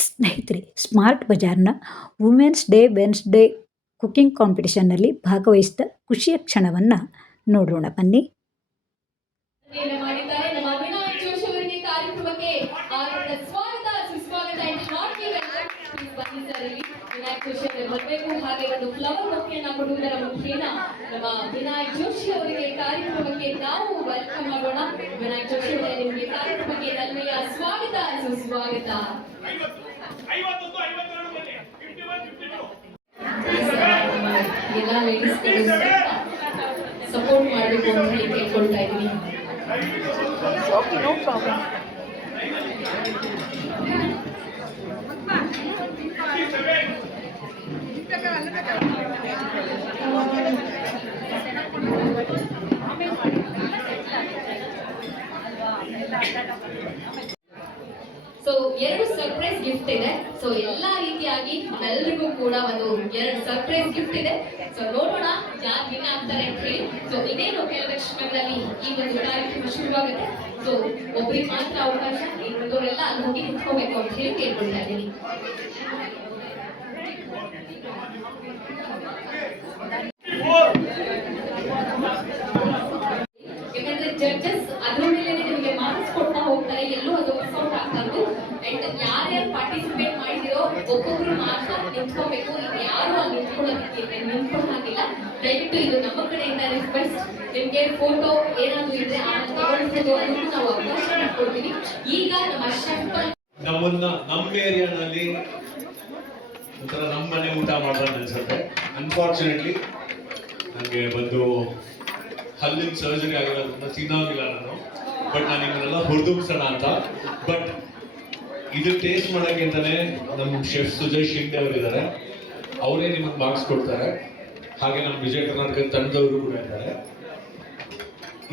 ಸ್ನೇಹಿತರೆ, ಸ್ಮಾರ್ಟ್ ಬಜಾರ್ನ women's day Wednesday cooking ಕಾಂಪಿಟಿಷನ್ನಲ್ಲಿ ಭಾಗವಹಿಸಿದ ಖುಷಿಯ ಕ್ಷಣವನ್ನು ನೋಡೋಣ ಬನ್ನಿ. ಮಾಡಿದ್ದಾರೆ ನಮ್ಮ ವಿನಾಯಕ್ ಜೋಶಿ ಅವರಿಗೆ ಕಾರ್ಯಕ್ರಮಕ್ಕೆ ಆದರದ ಸ್ವಾಗತ ಸುಸ್ವಾಗತ ಬನ್ನಿ ಸರ್. ಇಲ್ಲಿ ವಿನಾಯಕ್ ಜೋಶಿ ಅವರಿಗೆ ಬರಬೇಕು. ಹಾಗೆ ಒಂದು ಫ್ಲವರ್ ಬೊಕೆಯನ್ನು ಕೊಡುವುದರ ಮುಖೇನ ನಮ್ಮ ವಿನಾಯಕ್ ಜೋಶಿ ಅವರಿಗೆ ಕಾರ್ಯಕ್ರಮಕ್ಕೆ ನಾವು ವೆಲ್ಕಮ್ ಮಾಡೋಣ. ವಿನಾಯಕ್ ಜೋಶಿ ಅವರೇ, ನಿಮಗೆ ಕಾರ್ಯಕ್ರಮಕ್ಕೆ ನಲ್ಮೆಯ ಸ್ವಾಗತ ಸುಸ್ವಾಗತ. ಎಲ್ಲ ಲೇಡೀಸ್ ಸಪೋರ್ಟ್ ಮಾಡಬೇಕು ಅಂತ ಹೇಳಿ ಕೇಳ್ಕೊಳ್ತಾ ಇದ್ದೀನಿ. Okay, no problem. So 2 surprise gift ಇದೆ. ಸೊ ಎಲ್ಲಾ ರೀತಿಯಾಗಿ ಎಲ್ಲರಿಗೂ ಕೂಡ ಒಂದು 2 ಸರ್ಪ್ರೈಸ್ ಗಿಫ್ಟ್ ಇದೆ. ಸೊ ನೋಡೋಣ ಯಾರು ವಿನ್ ಆಗ್ತಾರೆ ಅಂತ ಹೇಳಿ. ಸೊ ಇನ್ನೇನು ಕೆಲವೇ ಕ್ಷಣಗಳಲ್ಲಿ ಈ ಒಂದು ಕಾರ್ಯಕ್ರಮ ಶುರುವಾಗುತ್ತೆ. ಸೊ ಒಬ್ಬರಿಗೆ ಮಾತ್ರ ಅವಕಾಶ, ಇನ್ನೊಂದವರೆಲ್ಲ ಅಲ್ಲಿ ಹೋಗಿ ನಿಂತ್ಕೋಬೇಕು ಅಂತ ಹೇಳಿ ಕೇಳ್ಕೊಳ್ತಾ ಇದ್ದೀನಿ. ಯಾಕಂದ್ರೆ ಜಡ್ಜಸ್ ಅದ್ರ ಮೇಲೆ ನಿಮಗೆ ಮಾರ್ಕ್ಸ್ ಕೊಡ್ತಾ ಹೋಗ್ತಾರೆ, ಎಲ್ಲೂ ಅದು ಮಿಸ್ಔಟ್ ಆಗ್ಬಾರ್ದು. ಅಂಡ್ ಯಾರ್ಯಾರು ಪಾರ್ಟಿಸಿಪೇಟ್ ಮಾಡಿದಿರೋ ಒಬ್ಬೊಬ್ರು ಮಾತ್ರ ನಿಂತ್ಕೋಬೇಕು. ಯಾರು ಅಲ್ಲಿ ನಿಂತ್ಕೊಳ್ಳೋದಿಲ್ಲ. ದಯವಿಟ್ಟು ಇದು ನಮ್ಮ ಕಡೆಯಿಂದ ರಿಕ್ವೆಸ್ಟ್. ನಿಮ್ಗೆ ಫೋಟೋ ಏನಾದ್ರು ಇದ್ರೆ ತಗೊಳ್ಬೋದು, ಅದನ್ನು ನಾವು ಅವಕಾಶ ಮಾಡ್ಕೊಡ್ತೀವಿ. ಈಗ ನಮ್ಮ ಶೆಫ್ ನಮ್ಮ ಏರಿಯಾನಲ್ಲಿ ಒಂಥರ ನಮ್ಮ ಮನೆ ಊಟ ಮಾಡೋದು ಅನ್ಸುತ್ತೆ. ಅನ್ಫಾರ್ಚುನೇಟ್ಲಿ ನನಗೆ ಬಂದು ಹಲ್ಲಿನ ಸರ್ಜರಿ ಆಗಿರೋದ್ರಿಂದ ತಿನ್ನೋಗಿಲ್ಲ ನಾನು. ಬಟ್ ನಾನು ನಿಮ್ಮನ್ನೆಲ್ಲ ಹುರಿದುಂಬಿಸೋಣ ಅಂತ. ಬಟ್ ಇದು ಟೇಸ್ಟ್ ಮಾಡೋಕ್ಕೆ ಅಂತಾನೆ ನಮ್ಮ ಶೆಫ್ ಸುಜಯ್ ಶಿಂಡೆ ಅವರಿದ್ದಾರೆ. ಅವರೇ ನಿಮಗೆ ಮಾರ್ಕ್ಸ್ ಕೊಡ್ತಾರೆ. ಹಾಗೆ ನಮ್ಮ ವಿಜಯ ಕರ್ನಾಟಕ ತಂಡದವರು ಕೂಡ ಇದ್ದಾರೆ.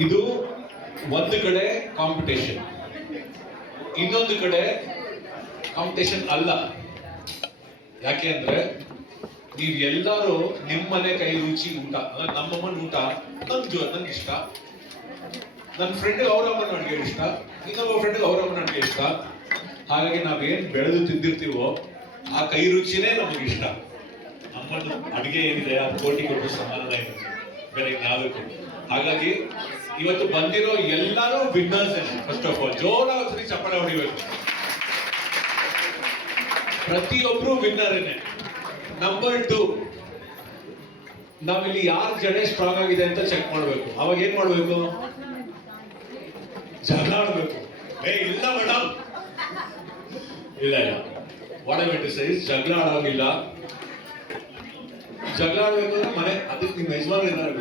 ಇದು ಒಂದು ಕಡೆ ಕಾಂಪಿಟೇಷನ್, ಇನ್ನೊಂದು ಕಡೆ ಕಾಂಪಿಟೇಷನ್ ಅಲ್ಲ. ಯಾಕೆ ಅಂದ್ರೆ ನೀವು ಎಲ್ಲರೂ ನಿಮ್ಮನೆ ಕೈ ರುಚಿ ಊಟ, ನಮ್ಮಮ್ಮನ ಊಟ ನಂಗೆ ಇಷ್ಟ, ನನ್ನ ಫ್ರೆಂಡ್ಗೆ ಅವರಮ್ಮನ ಅಡುಗೆ ಇಷ್ಟ, ಇನ್ನೊಬ್ಬ ಫ್ರೆಂಡ್ಗೆ ಅವರಮ್ಮನ ಅಡುಗೆ ಇಷ್ಟ. ಹಾಗಾಗಿ ನಾವೇನ್ ಬೆಳೆದು ತಿಂದಿರ್ತೀವೋ ಆ ಕೈ ರುಚಿನೇ ನಮಗೆ ಇಷ್ಟ. ನಮ್ಮನ್ನು ಅಡುಗೆ ಏನಿದೆ ಅದು ಕೋಟಿ ಕೊಟ್ಟು ಸಮಾನ ಇದೆ, ಬೇರೆ ಯಾವ್ದಕ್ಕೂ. ಹಾಗಾಗಿ ಇವತ್ತು ಬಂದಿರೋ ಎಲ್ಲರೂ ವಿನ್ನರ್ಸ್. ಫಸ್ಟ್ ಆಫ್ ಆಲ್ ಜೋರಾಗಿ ಚಪ್ಪಾಳೆ ಹೊಡಿಬೇಕು. ಪ್ರತಿಯೊಬ್ರು ವಿನ್ನರೇನೆ. ನಂಬರ್ 2, ನಾವಿಲ್ಲಿ ಯಾರ ಜಡೆ ಸ್ಟ್ರಾಂಗ್ ಆಗಿದೆ ಅಂತ ಚೆಕ್ ಮಾಡ್ಬೇಕು. ಅವಾಗ ಏನ್ ಮಾಡ್ಬೇಕು? ಜಗಳ ಆಡ್ಬೇಕು. ಇಲ್ಲ ಮೇಡಮ್, ಇಲ್ಲ what I meant to say is ಜಗಳ ಆಡೋಗಿಲ್ಲ. ಜಗಳ ಆಡ್ಬೇಕು ಅಂದ್ರೆ ಮನೆ ಅದಕ್ಕೆ ನಿಮ್ಮ ಯಜಮಾನ ಇದ್ದಾರೆ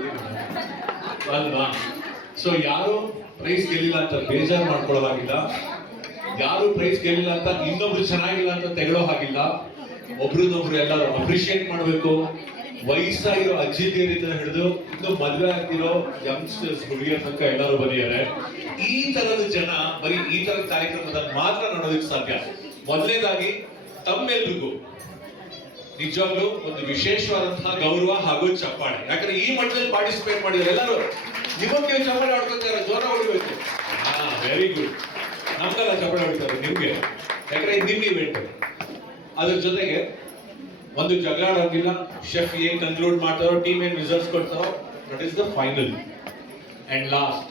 ಅಲ್ವಾ? ಸೊ ಯಾರು ಪ್ರೈಸ್ ಗೆಲ್ಲಿಲ್ಲ ಅಂತ ಬೇಜಾರು ಮಾಡ್ಕೊಳ್ಳೋ ಹಾಗಿಲ್ಲ. ಯಾರು ಪ್ರೈಸ್ ಗೆಲ್ಲಿಲ್ಲ ಅಂತ ಇನ್ನೊಬ್ರು ಚೆನ್ನಾಗಿಲ್ಲ ಅಂತ ತೆಗಳೋ ಹಾಗಿಲ್ಲ. ಒಬ್ರನ್ನೊಬ್ರು ಎಲ್ಲರೂ ಅಪ್ರಿಶಿಯೇಟ್ ಮಾಡಬೇಕು. ವಯಸ್ಸಾಗಿರೋ ಅಜ್ಜಿದೇರಿಂದ ಹಿಡಿದು ಇನ್ನು ಮದುವೆ ಆಗ್ತಿರೋ ಯಂಗ್ಸ್ಟರ್ಸ್, ಹುಡುಗಿಯರ ತನಕ ಎಲ್ಲರೂ ಬಂದಿದ್ದಾರೆ. ಈ ತರದ ಜನ ಬರೀ ಈ ತರದ ಕಾರ್ಯಕ್ರಮದಲ್ಲಿ ಮಾತ್ರ ನೋಡೋದಕ್ಕೆ ಸಾಧ್ಯ. ಮೊದಲನೇದಾಗಿ ತಮ್ಮೆಲ್ರಿಗೂ ನಿಜವಾಗ್ಲೂ ಒಂದು ವಿಶೇಷವಾದಂತಹ ಗೌರವ ಹಾಗೂ ಚಪ್ಪಾಳೆ. ಯಾಕಂದ್ರೆ ಈ ಮಟ್ಟದಲ್ಲಿ ಪಾರ್ಟಿಸಿಪೇಟ್ ಮಾಡಿದ್ರೆ ಎಲ್ಲರೂ ನಿಮಗೆ ಚಪ್ಪಾಳೆ ಹೊಡ್ಕೊತಾರೆ, ಜೋರ ಹೊಡಿಬೇಕು. Very good. ನಮ್ಗೆಲ್ಲ ಚಪ್ಪಾಳೆ ಹೊಡಿತಾರೆ ನಿಮ್ಗೆ, ಯಾಕಂದ್ರೆ ಇದು ನಿಮ್ಮ ಇವೆಂಟ್. ಅದ್ರ ಜೊತೆಗೆ ಒಂದು ಜಗಳ ಆಡೋಗಿಲ್ಲ. ಶೆಫ್ ಏನ್ ಕನ್ಕ್ಲೂಡ್ ಮಾಡ್ತಾರೋ, ಟೀಮ್ ಏನ್ ರಿಸಲ್ಟ್ಸ್ ಕೊಡ್ತಾರೋ, that is the final and last.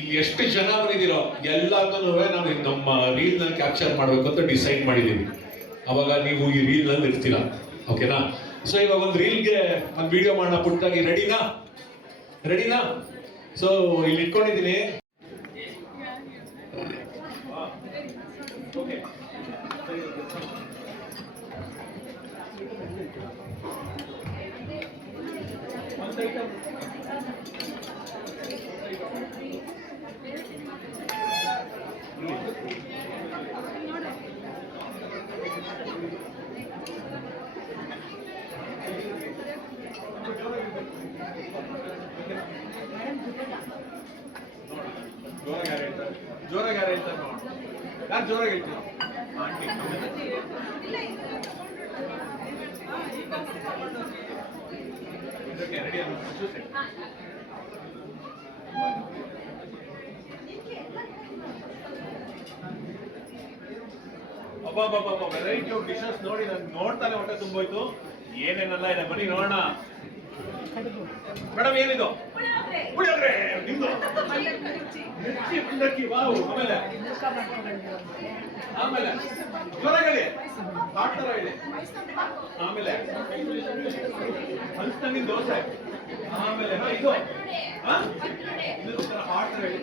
ಇಲ್ಲಿ ಎಷ್ಟು ಜನ ಬಂದಿದ್ದೀರೋ ಎಲ್ಲದನ್ನೂ ನಾವು ನಮ್ಮ ರೀಲ್ ನಲ್ಲಿ ಕ್ಯಾಪ್ಚರ್ ಮಾಡ್ಬೇಕು ಅಂತ ಡಿಸೈಡ್ ಮಾಡಿದೀವಿ. ಅವಾಗ ನೀವು ಈ ರೀಲ್ ನಲ್ಲಿ ಇರ್ತೀರಾ, ಓಕೆನಾ? ಸೊ ಇವಾಗ ಒಂದು ರೀಲ್ಗೆ ಒಂದು ವಿಡಿಯೋ ಮಾಡೋಣ ಪುಟ್ಟಾಗಿ. ರೆಡಿನಾ? ಸೊ ಇಲ್ಲಿ ಇಟ್ಕೊಂಡಿದ್ದೀನಿ. ಜೋರಾಗಿ ಯಾರು ಹೇಳ್ತಾರೆ? ಯಾರು ಜೋರಾಗಿ ಹೇಳ್ತೀವಿ? ರೆಡಿ ಅಬ್ಬಬ್ಬಬ್ಬ ವೆರೈಟಿ ಆಫ್ ಡಿಶಸ್ ನೋಡಿ ನಂಗೆ ನೋಡ್ತಾನೆ ಹೊಟ್ಟೆ ತುಂಬೋಯ್ತು. ಏನೇನೆಲ್ಲ ಇದೆ ಬನ್ನಿ ನೋಡೋಣ. ಮೇಡಮ್ ಏನಿದು? ಪುಳಿಯೋಗರೆ ನಿಮ್ದು. ಮಿರ್ಚಿ ಮಂಡಕ್ಕಿ ವಾವ್. ಆಮೇಲೆ ಜೋರಾಗಿ ಕಾಡ್ತಾರ ಹೇಳಿ. ಆಮೇಲೆ ಹಂಚ್ತಂಗಿನ ದೋಸೆ. ಆಮೇಲೆ ಇದು ಇದು ಹಾಡ್ತಾರ ಹೇಳಿ.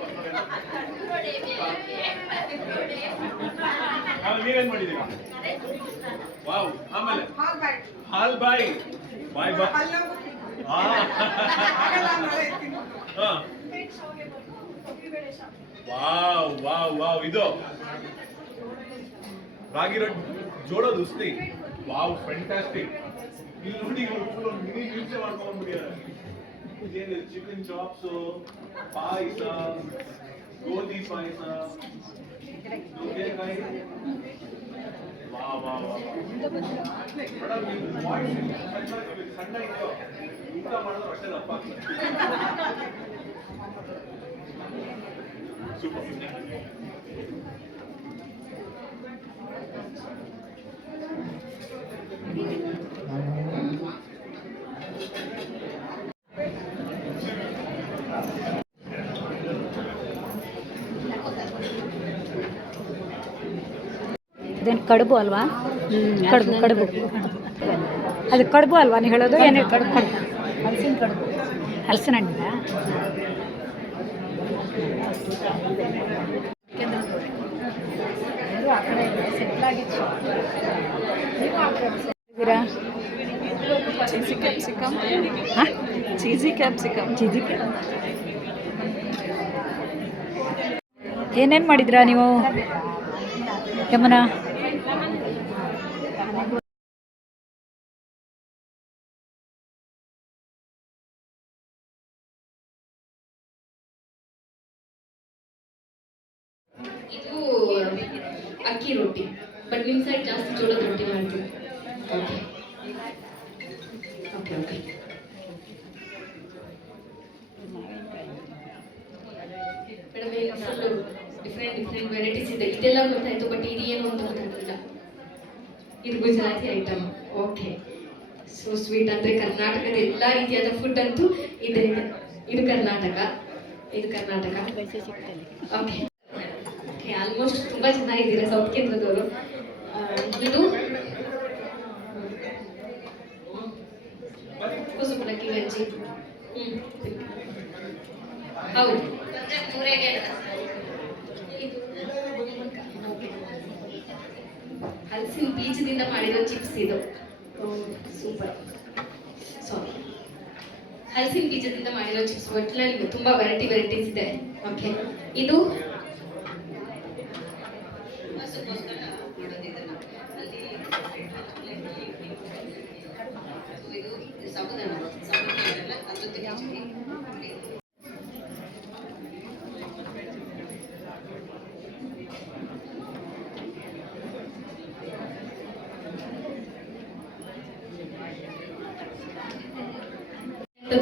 ನೀವೇನ್ ಮಾಡಿದೀರ? ವಾವ್. ಆಮೇಲೆ ಹಾಲ್ ಬಾಯ್ ಬಾಯ್ ಬಾ. Wow wow wow. ಇದು ರಾಗಿ ರೊಟ್ಟಿ ಜೋಳದ ಉಸ್ಲಿ. Wow fantastic. ಇಲ್ಲಿ ನೋಡಿ ಫುಲ್ ಒಂದು ಮಿನಿ ಮ್ಯೂಸಿಯಂ ಮಾಡ್ಕೊಂಡ್ಬಿಟ್ಟಿದ್ದಾರೆ. ಇದೇನಿದೆ? ಚಿಕನ್ ಚಾಪ್ಸು, ಪಾಯಸ, ಗೋಧಿ ಪಾಯಸ, ನುಗ್ಗೆಕಾಯಿ. ವಾ ವಾ ವಾ. ಮೇಡಮ್ ನೀವು ವಾಯ್ಸ್ ಸಣ್ಣ ಇದೆಯೋ ಊಟ ಮಾಡಿದ್ರೆ ಅಷ್ಟೇ ದಪ್ಪ ಆಗ್ತದೆ. ಸೂಪರ್. ಇದೇನು ಕಡುಬು ಅಲ್ವಾ? ಕಡುಬು ಕಡುಬು ಅದು ಕಡುಬು ಅಲ್ವಾ ನೀವು ಹೇಳೋದು? ಏನು ಕಡುಬು? ಹಲಸಿನ ಕಡುಬು. ಹಲಸಿನ ಹಣ್ಣಿನ cheesy capsicum. Cheesy capsicum. Cheesy ಏನೇನು ಮಾಡಿದ್ರಾ ನೀವು ಯಮುನಾ? ಇದು ಅಕ್ಕಿ ರೊಟ್ಟಿ, ಬಟ್ ನಿಮ್ಮ ಸೈಡ್ ಜಾಸ್ತಿ ಜೋಳದ ರೊಟ್ಟಿ ಮಾಡ್ತೀವಿ. Okay okay okay. Madam full different varieties ಇದೆ. ಇದೆಲ್ಲ ಗೊತ್ತಾಯ್ತು, ಬಟ್ ಇದು ಏನು ಅಂತ ಗೊತ್ತಾಗ್ತಿಲ್ಲ. ಇದು Gujarati item. Okay. So sweet ಅಂದರೆ ಕರ್ನಾಟಕದ ಎಲ್ಲ ರೀತಿಯಾದ ಫುಡ್ ಅಂತೂ ಇದೆ. ಇದು ಕರ್ನಾಟಕ. Okay okay. ಆಲ್ಮೋಸ್ಟ್ ತುಂಬ ಚೆನ್ನಾಗಿದ್ದೀರಾ ಸೌತ್ ಕೇಂದ್ರದವರು. ಇದು ಕುಸುಮಲಕ್ಕಿ ಗಂಜಿ. ಹೌದು. ಹಲಸಿನ ಬೀಜದಿಂದ ಮಾಡಿರೋ ಚಿಪ್ಸ್ ಇದು. ಸೂಪರ್. ಸಾರಿ, ಹಲಸಿನ ಬೀಜದಿಂದ ಮಾಡಿರೋ ಚಿಪ್ಸ್. ಒಟ್ಟಿನಲ್ಲಿ ತುಂಬಾ ವೆರೈಟೀಸ್ ಇದೆ. ಓಕೆ. ಇದು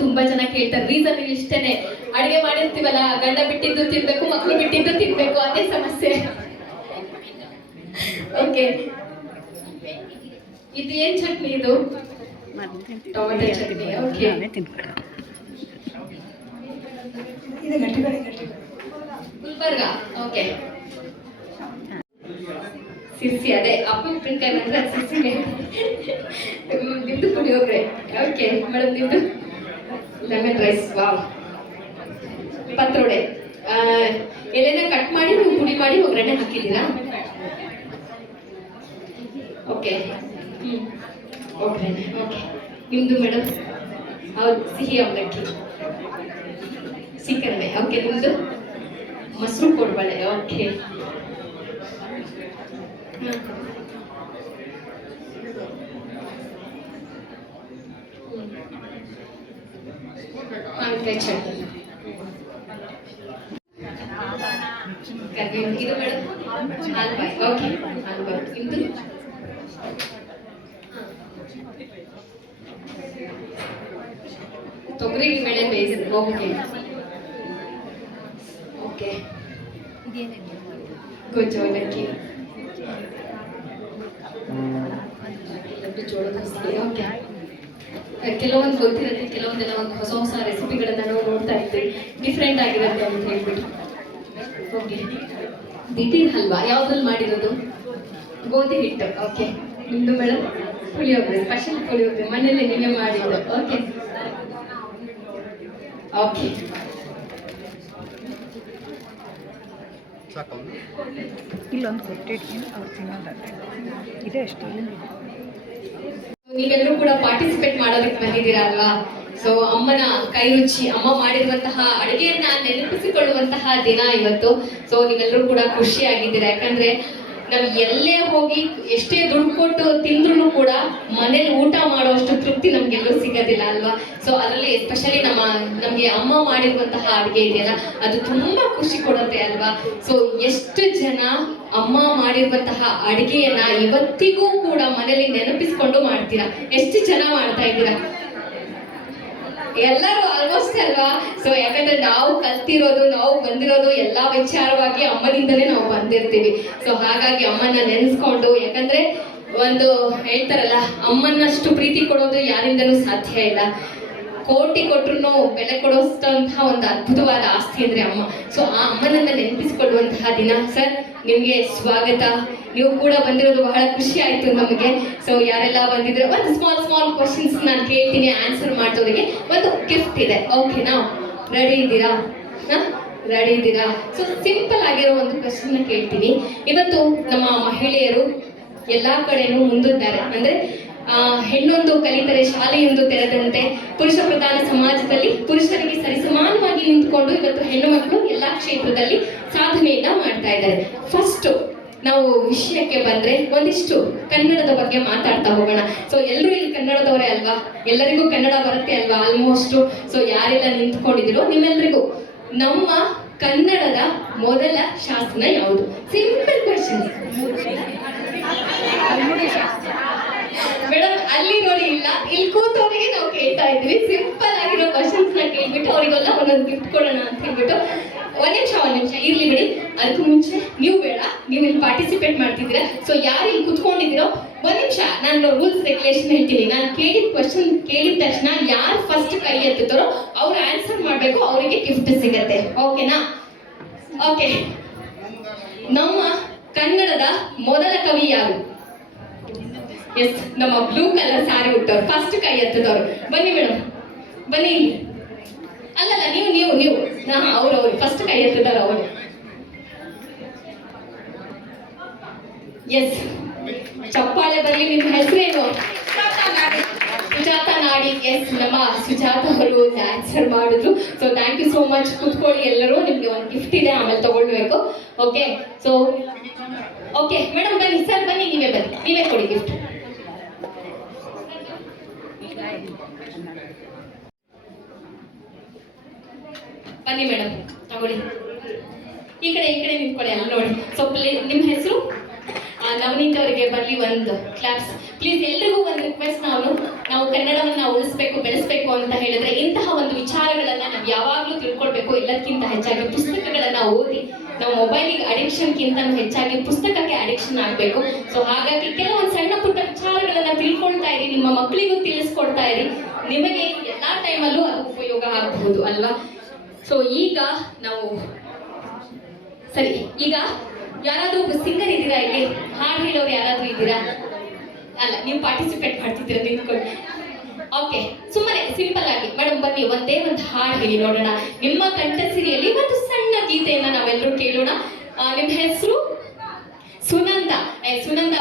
ತುಂಬಾ ಜನ ಕೇಳ್ತಾರೆ. ರೀಸನ್ ಇಷ್ಟೇನೆ, ಅಡಿಗೆ ಮಾಡಿರ್ತೀವಲ್ಲ, ಗಂಡ ಬಿಟ್ಟಿದ್ದು ತಿನ್ಬೇಕು, ಮಕ್ಕಳು ಬಿಟ್ಟಿದ್ದು ತಿನ್ಬೇಕು, ಅದೇ ಸಮಸ್ಯೆ. ಓಕೆ. ಇದು ಏನ್ ಚಟ್ನಿ? ಇದು tomato chutney. Okay. Gulbarga. Okay. Sirsi, ಅದೇ ಅಪ್ಪ ಉಪ್ಪಿನಕಾಯಿ ಮಾತ್ರ ಸಿರ್ಸಿ. ನಿಮ್ದು ಪುಳಿಯೋಗರೆ. ಓಕೆ ಮೇಡಮ್, ನಿಮ್ದು ಲೆಮನ್ ರೈಸ್. ವಾವ್. ಪತ್ರೊಡೆ. ಎಲೆನ ಕಟ್ ಮಾಡಿ ನೀವು ಪುಡಿ ಮಾಡಿ ಒಗ್ಗರಣೆ ಹಾಕಿದ್ದೀರಾ? ಓಕೆ. ಒಗ್ಗರಣೆ. ಓಕೆ. ನಿಮ್ದು ಮೇಡಮ್? ಹೌದು, ಸಿಹಿ ಅವಲಕ್ಕಿ, ಸಿಕ್ಕರಣೆ. ಓಕೆ. ನಿಮ್ದು ಮೊಸರು ಕೋಡ್ಬಳೆ. ಓಕೆ. ಮಾವಿನಕಾಯಿ ಚಟ್ನಿ. ಇದು ಮೇಡಮ್ ಹಾಲ್ಬಾಯ್. ಓಕೆ. ಹಾಲ್ಬಾಯ್. ನಿಮ್ದು ತೊಗರಿ ಬೇಳೆ ಬೇಯಿಸಿದ್ರೆ. Okay okay. ಗೊಜ್ಜು ಅವಲಕ್ಕಿ. ಜೋಳದ ಹಸಿ. ಓಕೆ, ಕೆಲವೊಂದು ಗೊತ್ತಿರುತ್ತೆ, ಕೆಲವೊಂದೆಲ್ಲ ಒಂದು ಹೊಸ ಹೊಸ ರೆಸಿಪಿಗಳನ್ನ ನಾವು ನೋಡ್ತಾ ಇರ್ತೀವಿ, ಡಿಫ್ರೆಂಟ್ ಆಗಿರುತ್ತೆ ಅಂತ ಹೇಳ್ಬಿಟ್ಟು. ಓಕೆ, ದಿಟೀರ್ ಹಲ್ವಾ ಯಾವ್ದ್ರಲ್ಲಿ ಮಾಡಿರೋದು? ಗೋಧಿ ಹಿಟ್ಟು. ಓಕೆ, ನಿಮ್ದು ಮೇಡಮ್ ಪುಳಿಯೋಗರೆ, ಸ್ಪೆಷಲ್ ಪುಳಿಯೋಗರೆ ಮನೆಯಲ್ಲೇ ನೀವೇ ಮಾಡಿದ್ದು. ಓಕೆ ಓಕೆ, ಇಲ್ಲೊಂದು ಕೊಟ್ಟಿದ್ದೀನಿ ಅವ್ರು ತಿನ್ನೋದಾದ್ರೆ ಇದೆ ಅಷ್ಟೇ. ನೀವೆಲ್ಲರೂ ಕೂಡ ಪಾರ್ಟಿಸಿಪೇಟ್ ಮಾಡೋದಕ್ಕೆ ಬಂದಿದ್ದೀರಾ ಅಲ್ವಾ? ಸೊ ಅಮ್ಮನ ಕೈ ರುಚಿ, ಅಮ್ಮ ಮಾಡಿರುವಂತಹ ಅಡುಗೆಯನ್ನ ನೆನಪಿಸಿಕೊಳ್ಳುವಂತಹ ದಿನ ಇವತ್ತು. ಸೊ ನೀವೆಲ್ಲರೂ ಕೂಡ ಖುಷಿಯಾಗಿದ್ದೀರಾ, ಯಾಕಂದ್ರೆ ನಾವು ಎಲ್ಲೇ ಹೋಗಿ ಎಷ್ಟೇ ದುಡ್ಡು ಕೊಟ್ಟು ತಿಂದ್ರೂ ಕೂಡ ಮನೇಲಿ ಊಟ ಮಾಡುವಷ್ಟು ತೃಪ್ತಿ ನಮ್ಗೆಲ್ಲೂ ಸಿಗೋದಿಲ್ಲ ಅಲ್ವಾ? ಸೊ ಅದರಲ್ಲಿ ಎಸ್ಪೆಷಲಿ ನಮಗೆ ಅಮ್ಮ ಮಾಡಿರುವಂತಹ ಅಡುಗೆ ಇದೆಯಲ್ಲ, ಅದು ತುಂಬಾ ಖುಷಿ ಕೊಡುತ್ತೆ ಅಲ್ವಾ? ಸೊ ಎಷ್ಟು ಜನ ಅಮ್ಮ ಮಾಡಿರುವಂತಹ ಅಡುಗೆಯನ್ನ ಇವತ್ತಿಗೂ ಕೂಡ ಮನೇಲಿ ನೆನಪಿಸ್ಕೊಂಡು ಮಾಡ್ತೀರಾ? ಎಷ್ಟು ಜನ ಮಾಡ್ತಾ ಇದ್ದೀರಾ? ಎಲ್ಲರೂ ಆಲ್ಮೋಸ್ಟ್ ಅಲ್ವಾ? ಸೊ ಯಾಕಂದ್ರೆ ನಾವು ಕಲ್ತಿರೋದು, ನಾವು ಬಂದಿರೋದು ಎಲ್ಲಾ ವಿಚಾರವಾಗಿ ಅಮ್ಮನಿಂದನೇ ನಾವು ಬಂದಿರ್ತೀವಿ. ಸೊ ಹಾಗಾಗಿ ಅಮ್ಮನ ನೆನೆಸ್ಕೊಂಡು, ಯಾಕಂದ್ರೆ ಒಂದು ಹೇಳ್ತಾರಲ್ಲ, ಅಮ್ಮನಷ್ಟು ಪ್ರೀತಿ ಕೊಡೋದು ಯಾರಿಂದನೂ ಸಾಧ್ಯ ಇಲ್ಲ. ಕೋಟಿ ಕೊಟ್ರು ಬೆಲೆ ಕೊಡೋಷ್ಟಂತಹ ಒಂದು ಅದ್ಭುತವಾದ ಆಸ್ತಿ ಅಂದ್ರೆ ಅಮ್ಮ. ಸೊ ಆ ಅಮ್ಮನನ್ನ ನೆನಪಿಸಿಕೊಳ್ಳುವಂತಹ ದಿನ. ಸರ್, ನಿಮ್ಗೆ ಸ್ವಾಗತ. ನೀವು ಕೂಡ ಬಂದಿರೋದು ಬಹಳ ಖುಷಿ ಆಯ್ತು ನಮಗೆ. ಸೊ ಯಾರೆಲ್ಲ ಬಂದಿದ್ರೆ ಒಂದು ಸ್ಮಾಲ್ ಕ್ವಶನ್ಸ್ ನಾನು ಕೇಳ್ತೀನಿ, ಆನ್ಸರ್ ಮಾಡೋರಿಗೆ ಒಂದು ಗಿಫ್ಟ್ ಇದೆ. ಓಕೆನಾ? ರೆಡಿ ಇದ್ದೀರಾ? ರೆಡಿ ಇದ್ದೀರಾ? ಸೊ ಸಿಂಪಲ್ ಆಗಿರೋ ಒಂದು ಕ್ವಶನ್ ಕೇಳ್ತೀನಿ. ಇವತ್ತು ನಮ್ಮ ಮಹಿಳೆಯರು ಎಲ್ಲಾ ಕಡೆನೂ ಮುಂದಿದ್ದಾರೆ. ಅಂದ್ರೆ ಹೆಣ್ಣೊಂದು ಕಲಿತರೆ ಶಾಲೆಯೊಂದು ತೆರೆದಂತೆ, ಪುರುಷ ಪ್ರಧಾನ ಸಮಾಜದಲ್ಲಿ ಪುರುಷರಿಗೆ ಸರಿಸಮಾನವಾಗಿ ನಿಂತುಕೊಂಡು ಇವತ್ತು ಹೆಣ್ಣು ಮಕ್ಕಳು ಎಲ್ಲಾ ಕ್ಷೇತ್ರದಲ್ಲಿ ಸಾಧನೆಯನ್ನ ಮಾಡ್ತಾ ಇದ್ದಾರೆ. ಫಸ್ಟ್ ನಾವು ವಿಷಯಕ್ಕೆ ಬಂದ್ರೆ ಒಂದಿಷ್ಟು ಕನ್ನಡದ ಬಗ್ಗೆ ಮಾತಾಡ್ತಾ ಹೋಗೋಣ. ಸೊ ಎಲ್ಲರೂ ಇಲ್ಲಿ ಕನ್ನಡದವರೇ ಅಲ್ವಾ? ಎಲ್ಲರಿಗೂ ಕನ್ನಡ ಬರುತ್ತೆ ಅಲ್ವಾ ಆಲ್ಮೋಸ್ಟ್? ಸೊ ಯಾರೆಲ್ಲ ನಿಂತ್ಕೊಂಡಿದ್ದೀರೋ ನಿಮ್ಮೆಲ್ಲರಿಗೂ ನಮ್ಮ ಕನ್ನಡದ ಮೊದಲ ಶಾಸನ ಯಾವುದು? Simple question madam. ಅಲ್ಲಿರೋರು ಇಲ್ಲ, ಇಲ್ಲಿ ಕೂತವರಿಗೆ ನಾವು ಕೇಳ್ತಾ ಇದ್ವಿ. ಸಿಂಪಲ್ ಆಗಿರೋ ಕ್ವಶನ್ಸ್ ನ ಕೇಳ್ಬಿಟ್ಟು ಅವರಿಗೆಲ್ಲ ಒಂದೊಂದು ಗಿಫ್ಟ್ ಕೊಡೋಣ ಅಂತ ಹೇಳ್ಬಿಟ್ಟು. ಒಂದ್ ನಿಮಿಷ ಇರ್ಲಿ ಬಿಡಿ. ಅದಕ್ಕೂ ಮುಂಚೆ ನೀವು ಬೇಡ, ನೀವು ಇಲ್ಲಿ ಪಾರ್ಟಿಸಿಪೇಟ್ ಮಾಡ್ತಿದ್ದೀರಾ. ಸೊ ಯಾರು ಇಲ್ಲಿ ಕುತ್ಕೊಂಡಿದ್ದೀರೋ ಒಂದ್ ನಿಮಿಷ ನಾನು ರೂಲ್ಸ್ ರೆಗ್ಯುಲೇಷನ್ ಹೇಳ್ತೀನಿ. ನಾನು ಕೇಳಿದ ಕ್ವಶನ್ ಕೇಳಿದ ತಕ್ಷಣ ಯಾರು ಫಸ್ಟ್ ಕೈ ಎತ್ತುತ್ತಾರೋ ಅವ್ರು ಆನ್ಸರ್ ಮಾಡ್ಬೇಕು, ಅವರಿಗೆ ಗಿಫ್ಟ್ ಸಿಗತ್ತೆ. ಓಕೆನಾ? ಓಕೆ, ನಮ್ಮ ಕನ್ನಡದ ಮೊದಲ ಕವಿ ಯಾರು? ಎಸ್, ನಮ್ಮ ಬ್ಲೂ ಕಲರ್ ಸ್ಯಾರಿ ಉಟ್ಟವ್ರು ಫಸ್ಟ್ ಕೈ ಎತ್ತದವ್ರು. ಬನ್ನಿ ಮೇಡಮ್, ಬನ್ನಿ. ಅಲ್ಲಲ್ಲ, ನೀವು ಅವ್ರು ಫಸ್ಟ್ ಕೈ ಎತ್ತದವ್ರು ಅವರು. ಎಸ್, ಚಪ್ಪಾಳೆ ಬರಲಿ. ನಿಮ್ಮ ಹೆಸರೇನು? ಸುಜಾತ ನಾಡಿ. ಎಸ್, ನಮ್ಮ ಸುಜಾತ ಅವರು ಆನ್ಸರ್ ಮಾಡಿದ್ರು. So thank you so much. ಕುತ್ಕೊಳ್ಳಿ ಎಲ್ಲರೂ, ನಿಮ್ಗೆ ಒಂದು ಗಿಫ್ಟ್ ಇದೆ, ಆಮೇಲೆ ತಗೊಳ್ಬೇಕು. ಓಕೆ, ಸೊ ಓಕೆ ಮೇಡಮ್ ಬನ್ನಿ. ಸರ್ ಬನ್ನಿ, ನೀವೇ ಕೊಡಿ ಗಿಫ್ಟ್. ಬನ್ನಿ ಮೇಡಮ್, ತಗೊಳ್ಳಿ. ಈ ಕಡೆ ನಿಂತ್ಕೊಳ್ಳಿ, ಅಲ್ಲಿ ನೋಡಿ. ಸೊ ನಿಮ್ಮ ಹೆಸರು? ನವನೀತ್ ಅವರಿಗೆ ಬರಲಿ ಒಂದು ಕ್ಲಾಪ್ಸ್ ಪ್ಲೀಸ್. ಎಲ್ರಿಗೂ ಒಂದು ರಿಕ್ವೆಸ್ಟ್, ನಾವು ಕನ್ನಡವನ್ನ ಉಳಿಸ್ಬೇಕು, ಬೆಳೆಸ್ಬೇಕು ಅಂತ ಹೇಳಿದ್ರೆ ಇಂತಹ ಒಂದು ವಿಚಾರಗಳನ್ನ ನಾವು ಯಾವಾಗಲೂ ತಿಳ್ಕೊಳ್ಬೇಕು. ಎಲ್ಲದಕ್ಕಿಂತ ಹೆಚ್ಚಾಗಿ ಪುಸ್ತಕಗಳನ್ನ ಓದಿ, ನಾವು ಮೊಬೈಲಿಗೆ ಅಡಿಕ್ಷನ್ಗಿಂತ ಹೆಚ್ಚಾಗಿ ಪುಸ್ತಕಕ್ಕೆ ಅಡಿಕ್ಷನ್ ಆಗಬೇಕು. ಸೊ ಹಾಗಾಗಿ ಕೆಲವೊಂದು ಸಣ್ಣ ಪುಟ್ಟ ವಿಚಾರಗಳನ್ನ ತಿಳ್ಕೊಳ್ತಾ ಇರಿ, ನಿಮ್ಮ ಮಕ್ಕಳಿಗೂ ತಿಳಿಸ್ಕೊಡ್ತಾ ಇರಿ. ನಿಮಗೆ ಎಲ್ಲಾ ಟೈಮಲ್ಲೂ ಅದು ಉಪಯೋಗ ಆಗಬಹುದು ಅಲ್ವಾ? ಸೊ ಈಗ ನಾವು ಈಗ ಯಾರಾದ್ರೂ ಒಬ್ಬ ಸಿಂಗರ್ ಇದ್ದೀರಾ ಇಲ್ಲಿ? ಹಾಡು ಹೇಳೋರು ಯಾರಾದ್ರೂ ಇದ್ದೀರಾ? ಅಲ್ಲ, ನೀವು ಪಾರ್ಟಿಸಿಪೇಟ್ ಮಾಡ್ತಿದ್ದೀರಾ, ನಿಂತ್ಕೊಂಡು. ಓಕೆ, ಸುಮ್ಮನೆ ಸಿಂಪಲ್ ಆಗಿ ಮೇಡಮ್ ಬನ್ನಿ, ಒಂದೇ ಒಂದು ಹಾಡು ಹೇಳಿ ನೋಡೋಣ. ನಿಮ್ಮ ಕಂಠಸಿರಿಯಲ್ಲಿ ಒಂದು ಸಣ್ಣ ಗೀತೆಯನ್ನ ನಾವೆಲ್ಲರೂ ಕೇಳೋಣ. ನಿಮ್ಮ ಹೆಸರು? ಸುನಂದ.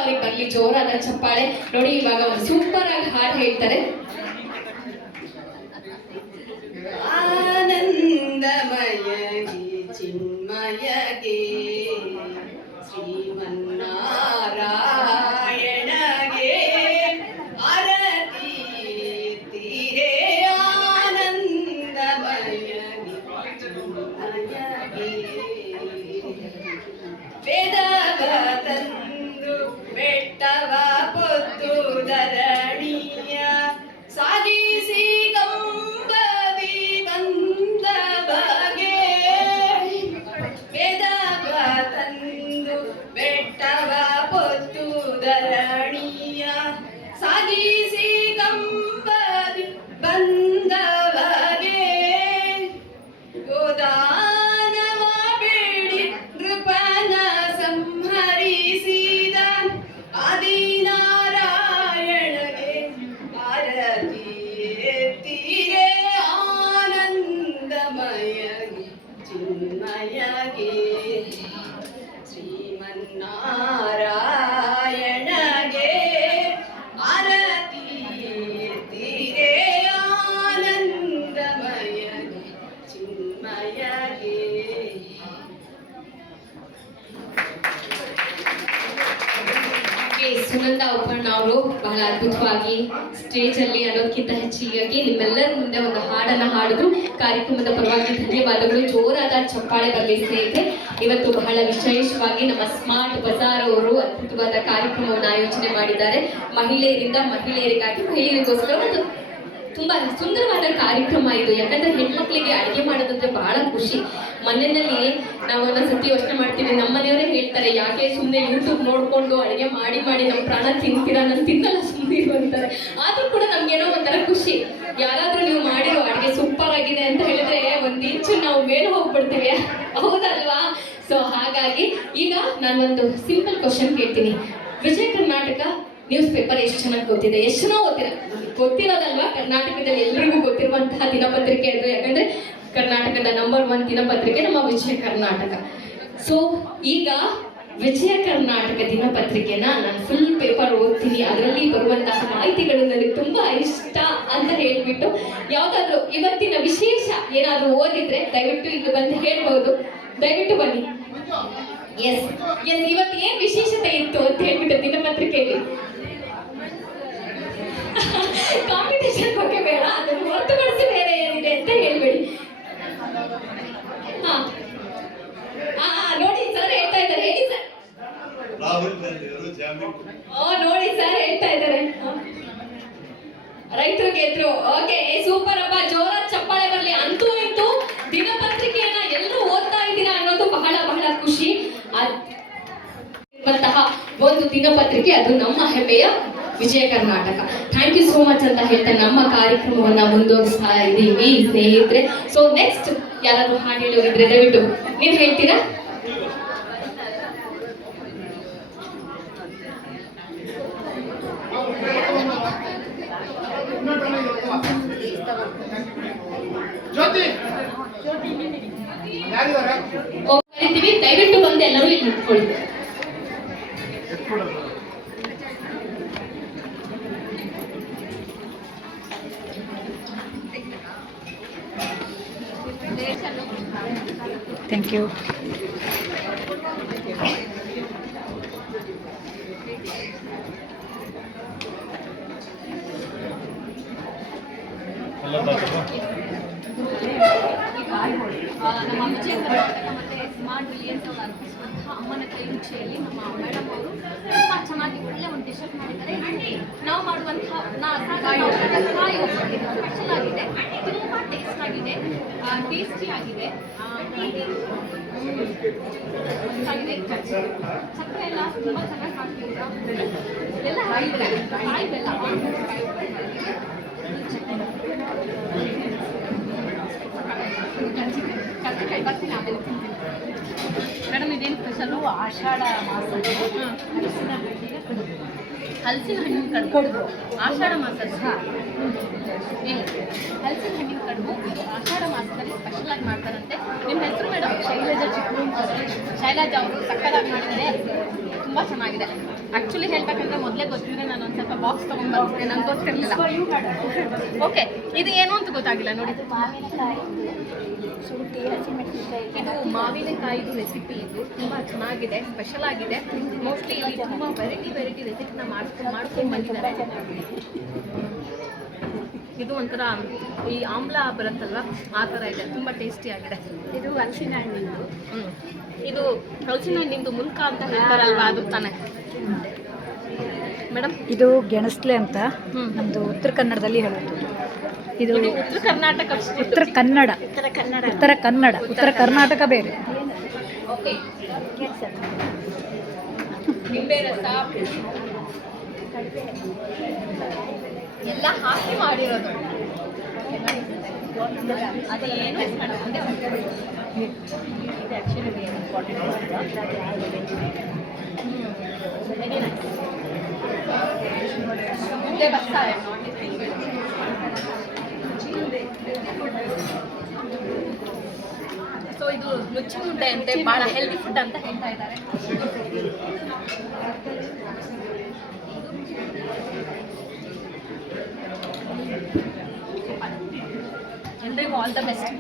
ಅವ್ರಿಗೆ ಬರ್ಲಿ ಜೋರಾದ ಚಪ್ಪಾಳೆ. ನೋಡಿ, ಇವಾಗ ಒಂದು ಸೂಪರ್ ಆಗಿ ಹಾಡು ಹೇಳ್ತಾರೆ. ಆನಂದಮಯಗಿ ಚಿನ್ಮಯಗೆ ಶ್ರೀಮನ್ನಾರಾಯಣಗೆ ಆರತಿ ತೀರೆ. ಆನಂದಮಯಗಿ ಚಿನ್ಮಯಗೆ ವೇದವ ತಂದು ಬೆಟ್ಟವ ಪೊತ್ತು ಧರಣಿಯ ಸಾಗಿಸಿ ಕಂಬದಿ ಬಂದ ಬಗೆ. ವೇದವ ತಂದು ಬೆಟ್ಟ ನಾರಾಯಣಗೆ ಆರತಿ ಎತ್ತಿರೆ ಆನಂದಮಯಗೆ ಚಿನ್ಮಯಗೆ. ಸುನಂದ ಉಪಣ್ಣ ಅವರು ಬಹಳ ಅದ್ಭುತವಾಗಿ ಸ್ಟೇಜ್ ಅಲ್ಲಿ ಅನ್ನೋದಕ್ಕಿಂತ ಹೆಚ್ಚಿಗಾಗಿ ನಿಮ್ಮೆಲ್ಲರ ಮುಂದೆ ಒಂದು ಹಾಡನ್ನ ಹಾಡಿದ್ರು. ಕಾರ್ಯಕ್ರಮದ ಪರವಾಗಿ ಧನ್ಯವಾದಗಳು. ಜೋರಾದ ಚಪ್ಪಾಳೆ ಬರಲಿ ಸ್ನೇಹಿತರೆ. ಇವತ್ತು ಬಹಳ ವಿಶೇಷವಾಗಿ ನಮ್ಮ ಸ್ಮಾರ್ಟ್ ಬಜಾರ್ ಅವರು ಅದ್ಭುತವಾದ ಕಾರ್ಯಕ್ರಮವನ್ನು ಆಯೋಜನೆ ಮಾಡಿದ್ದಾರೆ. ಮಹಿಳೆಯರಿಂದ ಮಹಿಳೆಯರಿಗಾಗಿ, ಮಹಿಳೆಯರಿಗೋಸ್ಕರ ಒಂದು ತುಂಬಾ ಸುಂದರವಾದ ಕಾರ್ಯಕ್ರಮ ಇದು. ಯಾಕಂದ್ರೆ ಹೆಣ್ಮಕ್ಳಿಗೆ ಅಡುಗೆ ಮಾಡೋದಂದ್ರೆ ಬಹಳ ಖುಷಿ. ಮನೆಯಲ್ಲಿ ನಾವು ಒಂದೊಂದ್ಸತಿ ಯೋಚನೆ ಮಾಡ್ತೀವಿ, ನಮ್ಮ ಮನೆಯವರೇ ಹೇಳ್ತಾರೆ, ಯಾಕೆ ಸುಮ್ಮನೆ ಯೂಟ್ಯೂಬ್ ನೋಡ್ಕೊಂಡು ಅಡುಗೆ ಮಾಡಿ ಮಾಡಿ ನಮ್ಮ ಪ್ರಾಣ ತಿಂತೀರಾ, ನಾನು ತಿನ್ನಲ್ಲ ಸುಮ್ಮನೆ ಅಂತಾರೆ. ಆದ್ರೂ ಕೂಡ ನಮ್ಗೇನೋ ಒಂಥರ ಖುಷಿ. ಯಾರಾದ್ರೂ ನೀವು ಮಾಡಿರೋ ಅಡುಗೆ ಸೂಪರ್ ಆಗಿದೆ ಅಂತ ಹೇಳಿದ್ರೆ ಒಂದ್ ಇಂಚು ನಾವು ಮೇಲೆ ಹೋಗ್ಬಿಡ್ತೀವಿ, ಹೌದಲ್ವಾ? ಸೊ ಹಾಗಾಗಿ ಈಗ ನಾನೊಂದು ಸಿಂಪಲ್ ಕ್ವಶನ್ ಕೇಳ್ತೀನಿ. ವಿಜಯ ಕರ್ನಾಟಕ ನ್ಯೂಸ್ ಪೇಪರ್ ಎಷ್ಟು ಚೆನ್ನಾಗಿ ಗೊತ್ತಿದೆ? ಎಷ್ಟು ಜನ ಗೊತ್ತಿರೋದಲ್ವಾ? ಕರ್ನಾಟಕದಲ್ಲಿ ಎಲ್ರಿಗೂ ಗೊತ್ತಿರುವಂತಹ ದಿನಪತ್ರಿಕೆ ಅದು. ಯಾಕಂದ್ರೆ ಕರ್ನಾಟಕದ ನಂಬರ್ 1 ದಿನಪತ್ರಿಕೆ ನಮ್ಮ ವಿಜಯ ಕರ್ನಾಟಕ. ಸೊ ಈಗ ವಿಜಯ ಕರ್ನಾಟಕ ದಿನಪತ್ರಿಕೆನ ನಾನು ಫುಲ್ ಪೇಪರ್ ಓದ್ತೀನಿ. ಅದರಲ್ಲಿ ಬರುವಂತಹ ಮಾಹಿತಿಗಳು ನನಗೆ ತುಂಬಾ ಇಷ್ಟ ಅಂತ ಹೇಳ್ಬಿಟ್ಟು, ಯಾವ್ದಾದ್ರು ಇವತ್ತಿನ ವಿಶೇಷ ಏನಾದ್ರು ಓದಿದ್ರೆ ದಯವಿಟ್ಟು ಇಲ್ಲಿ ಬಂದು ಹೇಳ್ಬಹುದು. ದಯವಿಟ್ಟು ಬನ್ನಿ. ಎಸ್ ಎಸ್ ಇವತ್ತು ಏನ್ ವಿಶೇಷತೆ ಇತ್ತು ಅಂತ ಹೇಳ್ಬಿಟ್ಟು ದಿನಪತ್ರಿಕೆಯಲ್ಲಿ ಕಾಂಪಿಟೇಷನ್ ಬಗ್ಗೆ ಬೇಡ, ಅದನ್ನು ಹೊರತುಪಡಿಸಿ ಬೇರೆ ಏನಿದೆ ಅಂತ ಹೇಳ್ಬೇಡಿ. ಹಾ ನೋಡಿ ಸರ್ ಹೇಳ್ತಾ ಇದ್ದಾರೆ, ಹೇಳಿ ಸರ್. ರಾಹುಲ್ ಗಾಂಧಿ ಅವರು ಜಾಮೀನು. ನೋಡಿ ಸರ್ ಹೇಳ್ತಾ ಇದ್ದಾರೆ, ರೈತರು ಗೆದ್ರು. ಓಕೆ ಸೂಪರ್ ಅಪ್ಪ, ಜೋರಾದ ಚಪ್ಪಾಳೆ ಬರಲಿ. ಅಂತೂ ಇಂತೂ ದಿನಪತ್ರಿಕೆಯನ್ನ ಎಲ್ಲರೂ ಓದ್ತಾ ಇದ್ದೀರಾ ಅನ್ನೋದು ಬಹಳ ಬಹಳ ಖುಷಿ. ಒಂದು ದಿನಪತ್ರಿಕೆ, ಅದು ನಮ್ಮ ಹೆಮ್ಮೆಯ Vijaya Karnataka. Thank you so much ಅಂತ ಹೇಳ್ತಾ ನಮ್ಮ ಕಾರ್ಯಕ್ರಮವನ್ನ ಮುಂದುವರಿಸ್ತಾ ಇದ್ದೀವಿ ಸ್ನೇಹಿತರೆ. ಸೊ ನೆಕ್ಸ್ಟ್ ಯಾರಾದ್ರೂ ಹಾಡು ಹೇಳೋರಿದ್ರೆ ದಯವಿಟ್ಟು ನೀವು ಹೇಳ್ತೀರಾ? ಕರಿತೀವಿ, ದಯವಿಟ್ಟು ಬಂದು ಎಲ್ಲರೂ ಇಲ್ಲಿ ನಿಂತ್ಕೊಳ್ಳಿ. Thank you. ನಮ್ಮ ವಿಜಯ ಕರ್ನಾಟಕ ಮತ್ತೆ ಸ್ಮಾರ್ಟ್ ವಿಲಿಯನ್ಸ್ ಅವರು ಅರ್ಪಿಸುವಂತಹ ಅಮ್ಮನ ಕೈ ರುಚಿಯಲ್ಲಿ ನಮ್ಮ ಮೇಡಮ್ ಅವರು ತುಂಬಾ ಚೆನ್ನಾಗಿ ಒಳ್ಳೆ ಒಂದು ಡಿಶಸ್ ಮಾಡಿದ್ದಾರೆ. ನಾವು ಮಾಡುವಂತಹ ಕಾಯಿ ಒಬ್ಬಟ್ಟು ಸ್ಪೆಷಲ್ ಆಗಿದೆ, ತುಂಬಾ ಟೇಸ್ಟ್ ಆಗಿದೆ, ಟೇಸ್ಟಿ ಆಗಿದೆ, ಸಕ್ಕರೆ ಎಲ್ಲ ತುಂಬಾ ಚೆನ್ನಾಗಿ ಹಾಕ್ತಿದ್ರು. ಎಲ್ಲ ಹಾಕಿದ್ದಾರೆ, ಕಾಯಿ ಬೆಲ್ಲ ಮೇಡಮ್. ಇದೇನು ಸ್ಪೆಷಲು? ಆಷಾಢ ಮಾಸ ಹಲಸಿನ ಹಣ್ಣಿನ ಕಡುಬು. ಆಷಾಢ ಮಾಸದ ಹಲಸಿನ ಹಣ್ಣಿನ ಕಡುಬು ಇದು ಆಷಾಢ ಮಾಸದಲ್ಲಿ ಸ್ಪೆಷಲ್ ಆಗಿ ಮಾಡ್ತಾರಂತೆ. ನಿಮ್ಮ ಹೆಸರು ಮೇಡಮ್? ಶೈಲಜಾ ಚಿಕ್ಕಮಗಳೂರು. ಶೈಲಜಾ ಅವರು ಸಕ್ಕತ್ತಾಗಿ ಮಾಡಿದ್ದಾರೆ, ತುಂಬ ಚೆನ್ನಾಗಿದೆ. ಆ್ಯಕ್ಚುಲಿ ಹೇಳ್ಬೇಕಂದ್ರೆ ಮೊದಲೇ ಗೊತ್ತಿದ್ರೆ ನಾನು ಒಂದು ಸ್ವಲ್ಪ ಬಾಕ್ಸ್ ತೊಗೊಂಡ್ಬರ್ತೀನಿ, ನನಗೆ ಗೊತ್ತಿರಲಿಲ್ಲ. ಓಕೆ, ಇದು ಏನು ಅಂತ ಗೊತ್ತಾಗಿಲ್ಲ ನೋಡಿ. ಇದು ಮಾವಿನಕಾಯಿದು ರೆಸಿಪಿ. ಇದು ತುಂಬ ಚೆನ್ನಾಗಿದೆ, ಸ್ಪೆಷಲ್ ಆಗಿದೆ. ಮೋಸ್ಟ್ಲಿ ಇಲ್ಲಿ ತುಂಬ ವೆರೈಟಿ ರೆಸಿಪಿನ ಮಾಡ್ಕೊಂಡು ಬಂದಿದ್ದಾರೆ. ಇದು ಒಂಥರ ಈ ಆಮ್ಲ ಬರುತ್ತಲ್ವ, ಆ ಥರ ಇದೆ, ತುಂಬ ಟೇಸ್ಟಿ ಆಗಿದೆ. ಇದು ಹಲಸಿನ ಹಣ್ಣಿಂದು. ಇದು ಹಲಸಿನ ಹಣ್ಣಿಂದು ಮುಲ್ಕ ಅಂತ ಹೇಳ್ತಾರಲ್ವ, ಅದು ತಾನೆ ಮೇಡಮ್? ಇದು ಗೆಣಸ್ಲೆ ಅಂತ ನಮ್ಮದು ಉತ್ತರ ಕನ್ನಡದಲ್ಲಿ ಹೇಳೋದು. ಇದು ಉತ್ತರ ಕರ್ನಾಟಕ. ಉತ್ತರ ಕರ್ನಾಟಕ ಬೇರೆ. ಓಕೆ, ನಿಂಬೆ ರಸ ಎಲ್ಲ ಹಾಕಿ ಮಾಡಿರೋದು. ಅದು ಏನು ಮುಂದೆ ಬರ್ತಾರೆ. ಸೊ ಇದು ನುಚ್ಚಿ ಮುದ್ದೆ ಅಂತೆ, ಭಾಳ ಹೆಲ್ದಿ ಫುಡ್ ಅಂತ ಹೇಳ್ತಾ ಇದ್ದಾರೆ. ಎಲ್ರಿಗೂ ಆಲ್ ದ ಬೆಸ್ಟ್.